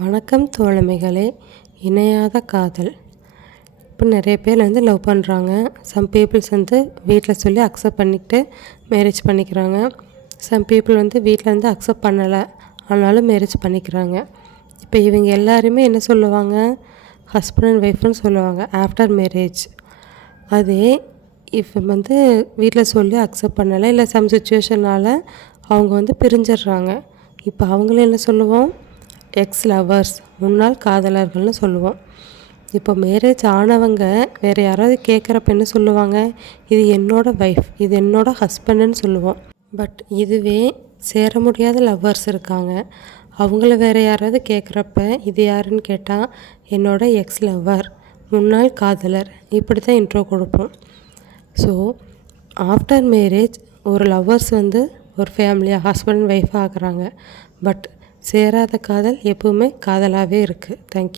வணக்கம் தோழமைகளே. இணையாத காதல். இப்போ நிறைய பேர் லவ் பண்ணுறாங்க. சம் பீப்புள்ஸ் வீட்டில் சொல்லி அக்செப்ட் பண்ணிக்கிட்டு மேரேஜ் பண்ணிக்கிறாங்க. சம் பீப்புள் வீட்டில் அக்செப்ட் பண்ணலை, ஆனாலும் மேரேஜ் பண்ணிக்கிறாங்க. இப்போ இவங்க எல்லாருமே என்ன சொல்லுவாங்க? ஹஸ்பண்ட் அண்ட் ஒய்ஃப்னு சொல்லுவாங்க ஆஃப்டர் மேரேஜ். அதே இப்போ வீட்டில் சொல்லி அக்செப்ட் பண்ணலை, இல்லை சம் சுச்சுவேஷனால் அவங்க பிரிஞ்சிடுறாங்க. இப்போ அவங்கள என்ன சொல்லுவோம்? எக்ஸ் லவர்ஸ், முன்னாள் காதலர்கள்னு சொல்லுவோம். இப்போ மேரேஜ் ஆனவங்க வேறு யாராவது கேட்குறப்ப என்ன சொல்லுவாங்க? இது என்னோடய ஒய்ஃப், இது என்னோடய ஹஸ்பண்டுன்னு சொல்லுவோம். பட் இதுவே சேர முடியாத லவ்வர்ஸ் இருக்காங்க. அவங்கள வேறு யாராவது கேட்குறப்ப இது யாருன்னு கேட்டால் என்னோடய எக்ஸ் லவ்வர், முன்னாள் காதலர், இப்படி தான் இன்ட்ரோ கொடுப்போம். ஸோ ஆஃப்டர் மேரேஜ் ஒரு லவ்வர்ஸ் ஒரு ஃபேமிலியாக ஹஸ்பண்ட் அண்ட் ஒய்ஃபாக ஆகுறாங்க. பட் சேராத காதல் எப்பவுமே காதலாகவே இருக்குது. தேங்க்யூ.